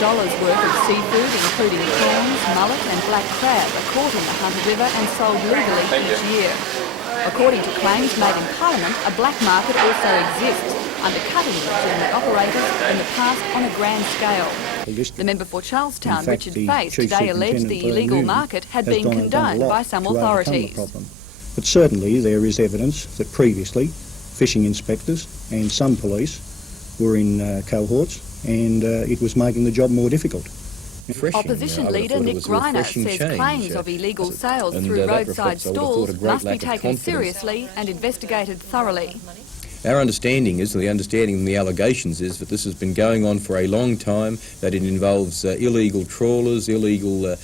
worth of seafood, including prawns, mullet and black crab, are caught in the Hunter River and sold legally each year. According to claims made in Parliament, a black market also exists, undercutting legitimate operators in the past on a grand scale. The member for Charlestown, Richard Face, today alleged the illegal market had been condoned by some authorities. But certainly there is evidence that previously fishing inspectors and some police were in cohorts, and it was making the job more difficult. Opposition leader Nick Greiner says claims of illegal sales through roadside stalls must be taken seriously and investigated thoroughly. Our understanding is, the understanding from the allegations is that this has been going on for a long time, that it involves illegal trawlers, illegal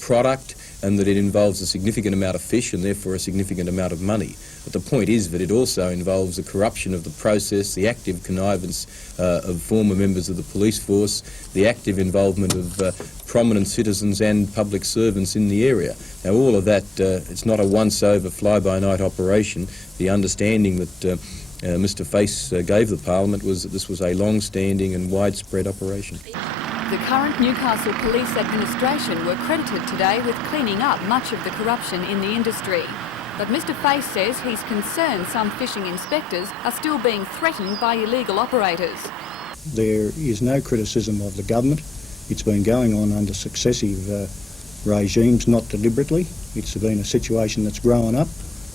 product, and that it involves a significant amount of fish and therefore a significant amount of money. But the point is that it also involves the corruption of the process, the active connivance of former members of the police force, the active involvement of prominent citizens and public servants in the area. Now all of that, it's not a once-over, fly-by-night operation. The understanding that Mr Face gave the Parliament was that this was a long-standing and widespread operation. The current Newcastle Police administration were credited today with cleaning up much of the corruption in the industry. But Mr Face says he's concerned some fishing inspectors are still being threatened by illegal operators. There is no criticism of the government. It's been going on under successive regimes, not deliberately. It's been a situation that's grown up.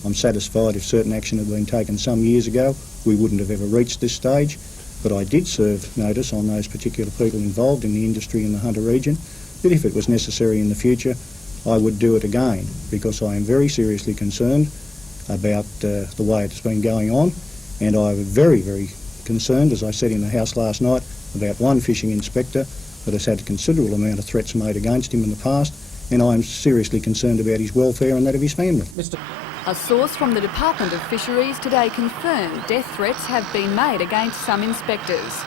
I'm satisfied if certain action had been taken some years ago, we wouldn't have ever reached this stage. But I did serve notice on those particular people involved in the industry in the Hunter region that if it was necessary in the future, I would do it again, because I am very seriously concerned about the way it's been going on, and I was very, very concerned, as I said in the House last night, about one fishing inspector that has had a considerable amount of threats made against him in the past, and I am seriously concerned about his welfare and that of his family. A source from the Department of Fisheries today confirmed death threats have been made against some inspectors.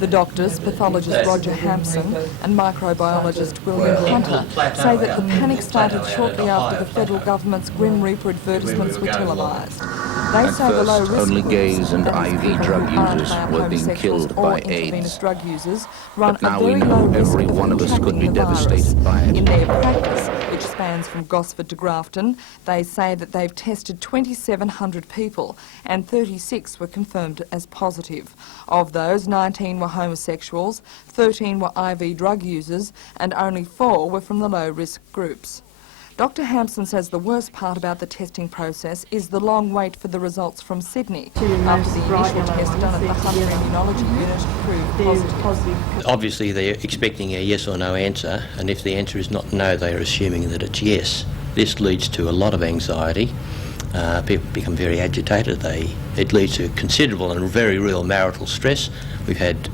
The doctors, pathologist Roger Hampson and microbiologist William Hunter say that the panic started shortly after the federal government's Grim Reaper advertisements were televised. They say the low risk only gays and IV drug users were being killed by AIDS. Drug users run but now a very we know low risk every of one of us could be contracting the virus. devastated by it. In their practice, which spans from Gosford to Grafton, they say that they've tested 2,700 people and 36 were confirmed as positive. Of those, 19 were homosexuals, 13 were IV drug users and only 4 were from the low-risk groups. Dr Hampson says the worst part about the testing process is the long wait for the results from Sydney, after the initial test done at the Hunter Immunology Unit proved positive. Obviously they're expecting a yes or no answer, and if the answer is not no, they are assuming that it's yes. This leads to a lot of anxiety. People become very agitated. It leads to considerable and very real marital stress. We've had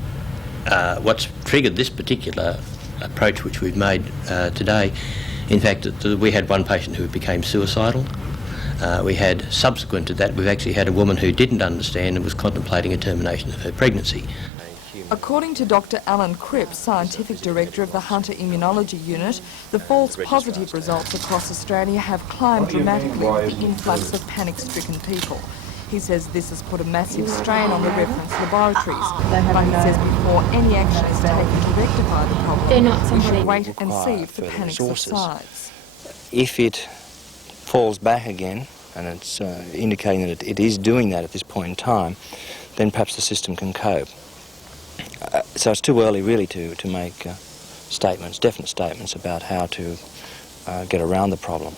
what's triggered this particular approach which we've made today. In fact, we had one patient who became suicidal. We had, subsequent to that, we've actually had a woman who didn't understand and was contemplating a termination of her pregnancy. According to Dr Alan Cripps, Scientific Director of the Hunter Immunology Unit, the false positive results across Australia have climbed dramatically with the influx of panic-stricken people. He says this has put a massive strain on the reference laboratories, but he says before any action is taken to rectify the problem, we should wait and see if the panic subsides. If it falls back again, and it's indicating that it is doing that at this point in time, then perhaps the system can cope. So it's too early really to make definite statements about how to get around the problem.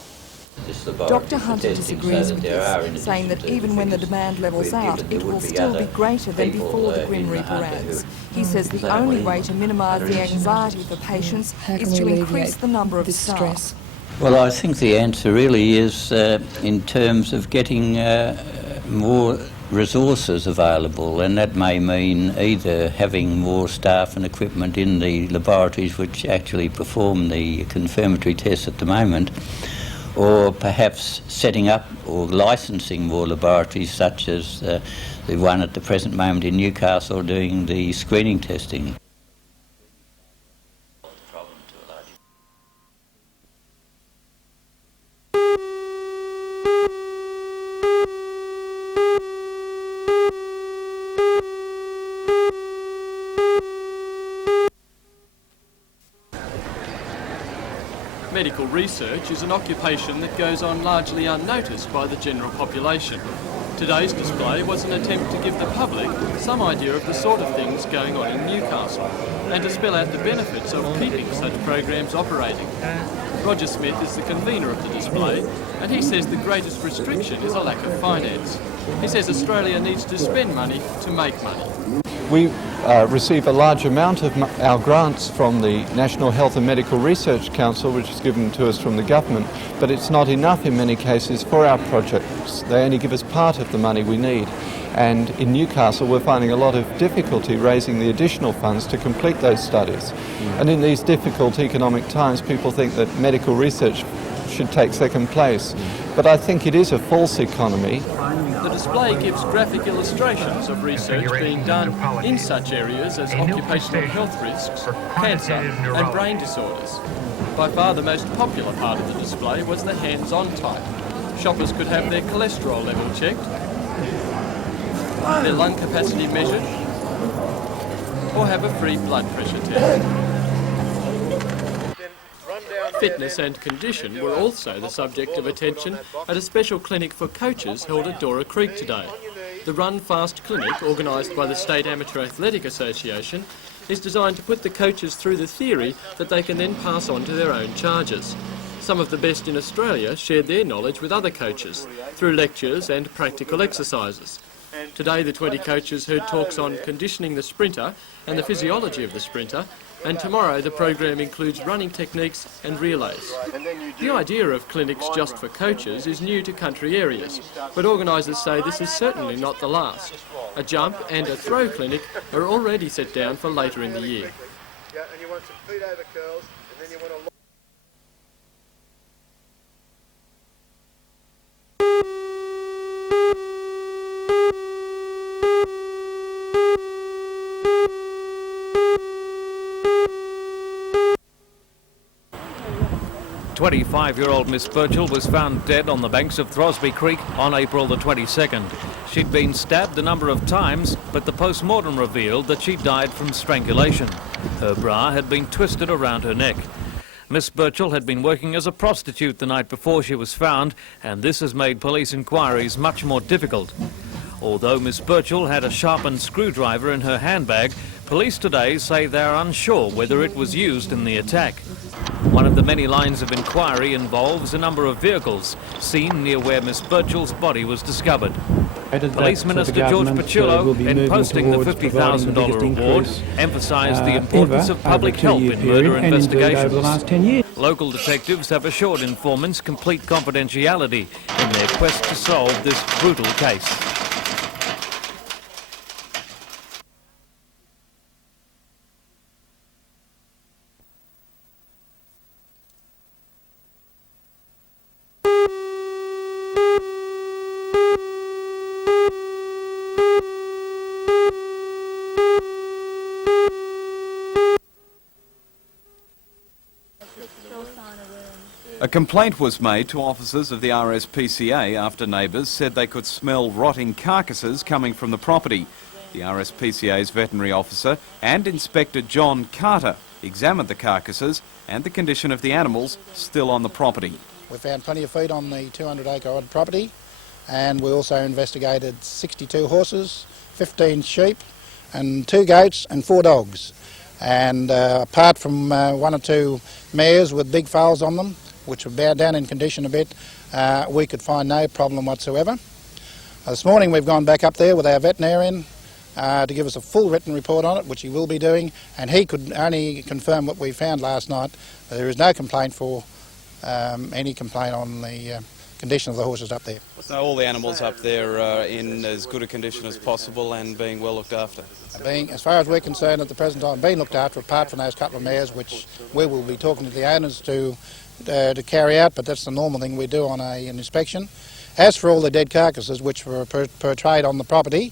Dr Hunter disagrees with this, saying that even when the demand levels out, it will still be greater than before the Grim Reaper ends. He says the only way to minimise the anxiety for patients is to increase the number of staff. Well, I think the answer really is in terms of getting more resources available, and that may mean either having more staff and equipment in the laboratories which actually perform the confirmatory tests at the moment, or perhaps setting up or licensing more laboratories, such as the one at the present moment in Newcastle doing the screening testing. Medical research is an occupation that goes on largely unnoticed by the general population. Today's display was an attempt to give the public some idea of the sort of things going on in Newcastle and to spell out the benefits of keeping such programs operating. Roger Smith is the convener of the display, and he says the greatest restriction is a lack of finance. He says Australia needs to spend money to make money. We receive a large amount of our grants from the National Health and Medical Research Council, which is given to us from the government, but it's not enough in many cases for our projects. They only give us part of the money we need. And in Newcastle, we're finding a lot of difficulty raising the additional funds to complete those studies. And in these difficult economic times, people think that medical research should take second place. But I think it is a false economy. The display gives graphic illustrations of research being done in such areas as occupational health risks, cancer and brain disorders. By far the most popular part of the display was the hands-on type. Shoppers could have their cholesterol level checked, their lung capacity measured, or have a free blood pressure test. Fitness and condition were also the subject of attention at a special clinic for coaches held at Dora Creek today. The Run Fast clinic, organised by the State Amateur Athletic Association, is designed to put the coaches through the theory that they can then pass on to their own charges. Some of the best in Australia shared their knowledge with other coaches through lectures and practical exercises. Today the 20 coaches heard talks on conditioning the sprinter and the physiology of the sprinter, and tomorrow the program includes running techniques and relays. The idea of clinics just for coaches is new to country areas, but organisers say this is certainly not the last. A jump and a throw clinic are already set down for later in the year. Yeah, and you want some feet over curls, and then you want to... 25-year-old Miss Birchall was found dead on the banks of Throsby Creek on April the 22nd. She'd been stabbed a number of times, but the post-mortem revealed that she died from strangulation. Her bra had been twisted around her neck. Miss Birchall had been working as a prostitute the night before she was found, and this has made police inquiries much more difficult. Although Miss Birchall had a sharpened screwdriver in her handbag, police today say they are unsure whether it was used in the attack. One of the many lines of inquiry involves a number of vehicles seen near where Miss Birchall's body was discovered. Police Minister George Paciullo, in posting the $50,000 reward, emphasised the importance of public help in murder investigations. Local detectives have assured informants complete confidentiality in their quest to solve this brutal case. A complaint was made to officers of the RSPCA after neighbours said they could smell rotting carcasses coming from the property. The RSPCA's veterinary officer and Inspector John Carter examined the carcasses and the condition of the animals still on the property. We found plenty of feed on the 200-acre odd property, and we also investigated 62 horses, 15 sheep and 2 goats and 4 dogs. And apart from 1 or 2 mares with big foals on them, which were bowed down in condition a bit, we could find no problem whatsoever. This morning we've gone back up there with our veterinarian to give us a full written report on it, which he will be doing, and he could only confirm what we found last night. There is no complaint for any complaint on the condition of the horses up there. So all the animals up there are in as good a condition as possible and being well looked after? As far as we're concerned at the present time, being looked after, apart from those couple of mares, which we will be talking to the owners to to carry out, but that's the normal thing we do on an inspection. As for all the dead carcasses which were portrayed on the property,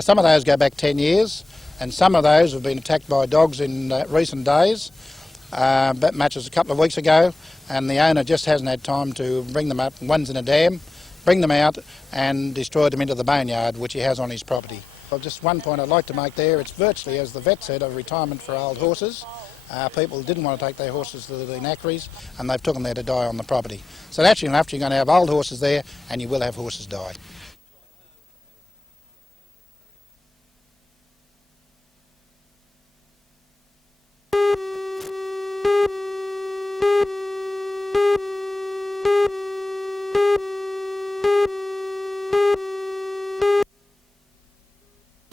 some of those go back 10 years, and some of those have been attacked by dogs in recent days. That matches a couple of weeks ago, and the owner just hasn't had time to bring them up. One's in a dam, bring them out and destroy them into the boneyard which he has on his property. Well, just one point I'd like to make there, it's virtually, as the vet said, a retirement for old horses. People didn't want to take their horses to the knackeries, and they've took them there to die on the property. So naturally enough, you're going to have old horses there, and you will have horses die.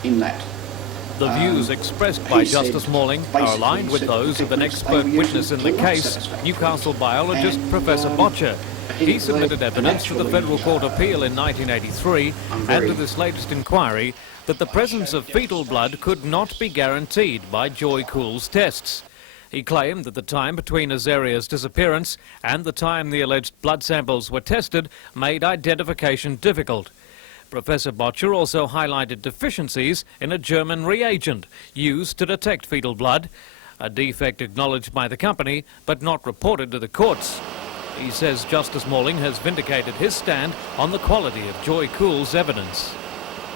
In that. The views expressed by Justice Malling are aligned with those of an expert witness in the case, Newcastle biologist Professor Botcher. He submitted evidence to the Federal Court Appeal in 1983 and to this latest inquiry that the presence of fetal blood could not be guaranteed by Joy Cool's tests. He claimed that the time between Azaria's disappearance and the time the alleged blood samples were tested made identification difficult. Professor Botcher also highlighted deficiencies in a German reagent used to detect fetal blood, a defect acknowledged by the company but not reported to the courts. He says Justice Malling has vindicated his stand on the quality of Joy Cool's evidence.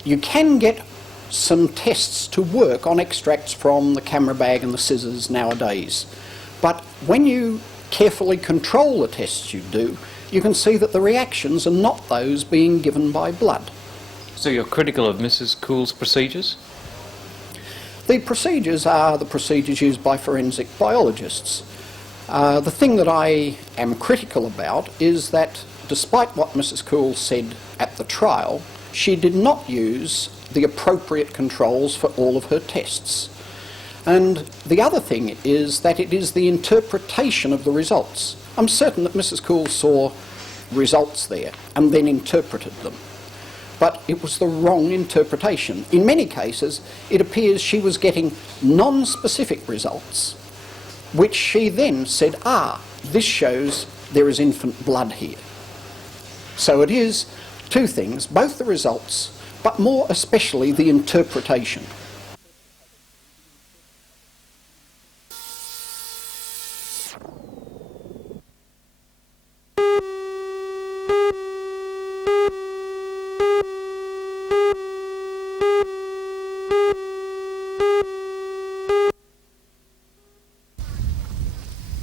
You can get some tests to work on extracts from the camera bag and the scissors nowadays, but when you carefully control the tests you do, you can see that the reactions are not those being given by blood. So you're critical of Mrs. Cool's procedures? The procedures are the procedures used by forensic biologists. The thing that I am critical about is that despite what Mrs. Cool said at the trial, she did not use the appropriate controls for all of her tests. And the other thing is that it is the interpretation of the results. I'm certain that Mrs. Cool saw results there and then interpreted them. But it was the wrong interpretation. In many cases, it appears she was getting non-specific results, which she then said, this shows there is infant blood here. So it is two things, both the results, but more especially the interpretation.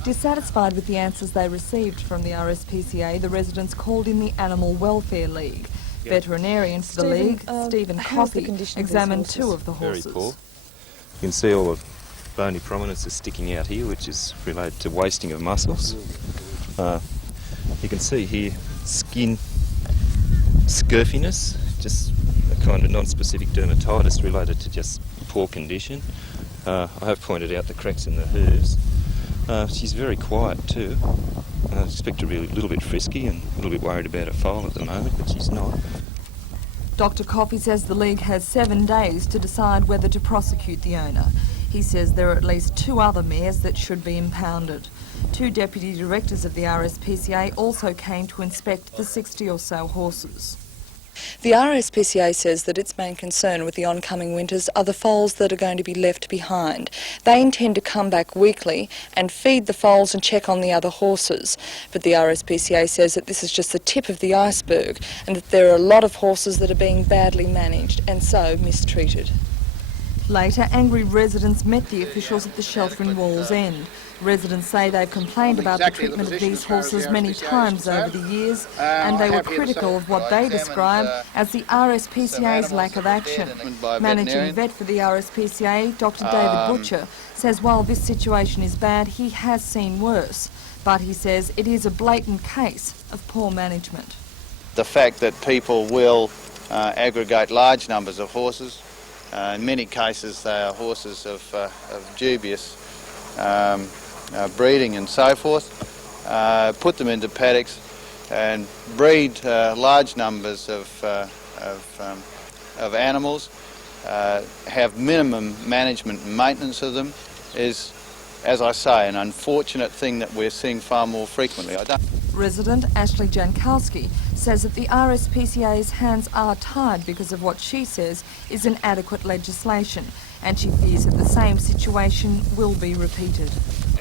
Dissatisfied with the answers they received from the RSPCA, the residents called in the Animal Welfare League. Veterinarian for the league, Stephen Coffey, examined two of the horses. Very poor. You can see all the bony prominences sticking out here, which is related to wasting of muscles. You can see here skin scurfiness, just a kind of non-specific dermatitis related to just poor condition. I have pointed out the cracks in the hooves. She's very quiet too. I expect her to be a little bit frisky and a little bit worried about her foal at the moment, but she's not. Dr. Coffey says the league has 7 days to decide whether to prosecute the owner. He says there are at least 2 other mares that should be impounded. 2 deputy directors of the RSPCA also came to inspect the 60 or so horses. The RSPCA says that its main concern with the oncoming winters are the foals that are going to be left behind. They intend to come back weekly and feed the foals and check on the other horses. But the RSPCA says that this is just the tip of the iceberg and that there are a lot of horses that are being badly managed and so mistreated. Later, angry residents met the officials at the shelter in Wall's End. Residents say they've complained about the treatment of these horses many times over the years, and they were critical of what they describe as the RSPCA's lack of action. Managing vet for the RSPCA, Dr. David Butcher, says while this situation is bad, he has seen worse. But he says it is a blatant case of poor management. The fact that people will aggregate large numbers of horses, in many cases they are horses of dubious breeding and so forth, put them into paddocks and breed large numbers of animals, have minimum management and maintenance of them, is as I say, an unfortunate thing that we're seeing far more frequently. Resident Ashley Jankowski says that the RSPCA's hands are tied because of what she says is inadequate legislation, and she fears that the same situation will be repeated.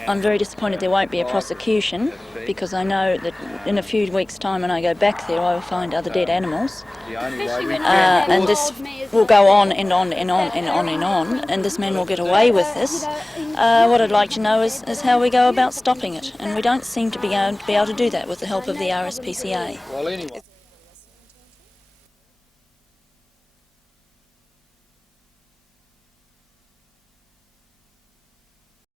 I'm very disappointed there won't be a prosecution, because I know that in a few weeks' time when I go back there I will find other dead animals. And this will go on and on and on and on and on, and this man will get away with this. What I'd like to know is how we go about stopping it, and we don't seem to be able to do that with the help of the RSPCA.